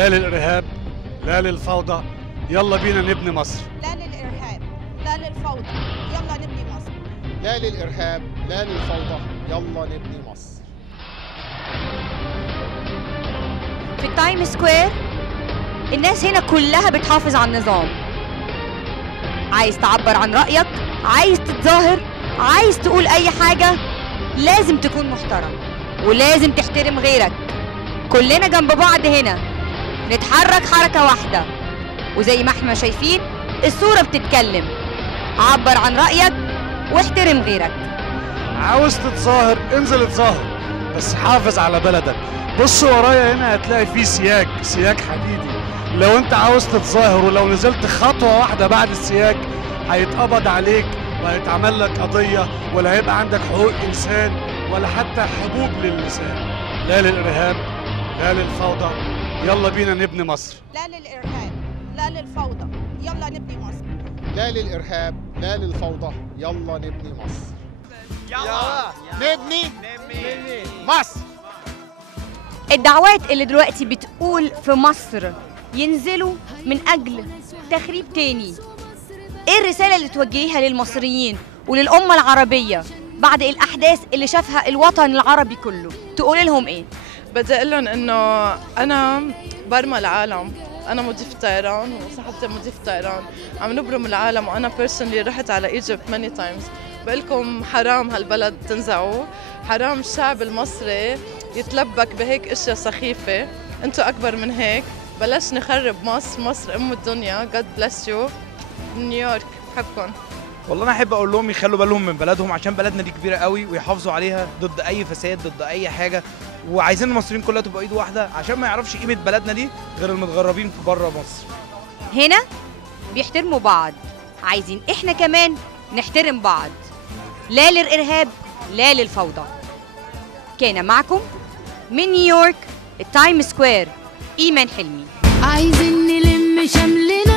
لا للإرهاب، لا للفوضى، يلا بينا نبني مصر. لا للإرهاب، لا للفوضى، يلا نبني مصر. لا للإرهاب، لا للفوضى، يلا نبني مصر. في التايم سكوير الناس هنا كلها بتحافظ على النظام. عايز تعبر عن رأيك، عايز تتظاهر، عايز تقول أي حاجة، لازم تكون محترم ولازم تحترم غيرك. كلنا جنب بعض هنا، نتحرك حركة واحدة، وزي ما احنا شايفين الصورة بتتكلم. عبر عن رأيك واحترم غيرك. عاوز تتظاهر انزل اتظاهر، بس حافظ على بلدك. بص ورايا هنا هتلاقي فيه سياج حديدي. لو انت عاوز تتظاهر ولو نزلت خطوة واحدة بعد السياج هيتقبض عليك وهيتعمل لك قضية، ولا هيبقى عندك حقوق إنسان ولا حتى حبوب للسان. لا للإرهاب، لا للفوضى، يلا بينا نبني مصر. لا للإرهاب، لا للفوضى، يلا نبني مصر. لا للإرهاب، لا للفوضى، يلا نبني مصر. يلا نبني مصر. الدعوات اللي دلوقتي بتقول في مصر ينزلوا من أجل تخريب تاني، ايه الرسالة اللي توجهيها للمصريين وللأمة العربية بعد الأحداث اللي شافها الوطن العربي كله؟ تقول لهم ايه؟ بدي اقول لهم انه انا برمى العالم، انا مضيف طيران وصاحبتي مضيف طيران، عم نبرم العالم، وانا بيرسونلي رحت على ايجيبت ماني تايمز. بقول لكم حرام هالبلد تنزعوا، حرام الشعب المصري يتلبك بهيك اشياء سخيفه، انتم اكبر من هيك. بلاش نخرب مصر، مصر ام الدنيا. God bless you. نيويورك بحبكم. والله انا احب اقول لهم يخلوا بالهم من بلدهم، عشان بلدنا دي كبيره قوي، ويحافظوا عليها ضد اي فساد، ضد اي حاجه. وعايزين المصريين كلها تبقى ايد واحده، عشان ما يعرفش قيمه بلدنا دي غير المتغربين في بره مصر. هنا بيحترموا بعض، عايزين احنا كمان نحترم بعض. لا للإرهاب، لا للفوضى. كان معكم من نيويورك التايم سكوير إيمان حلمي. عايزين نلم شملنا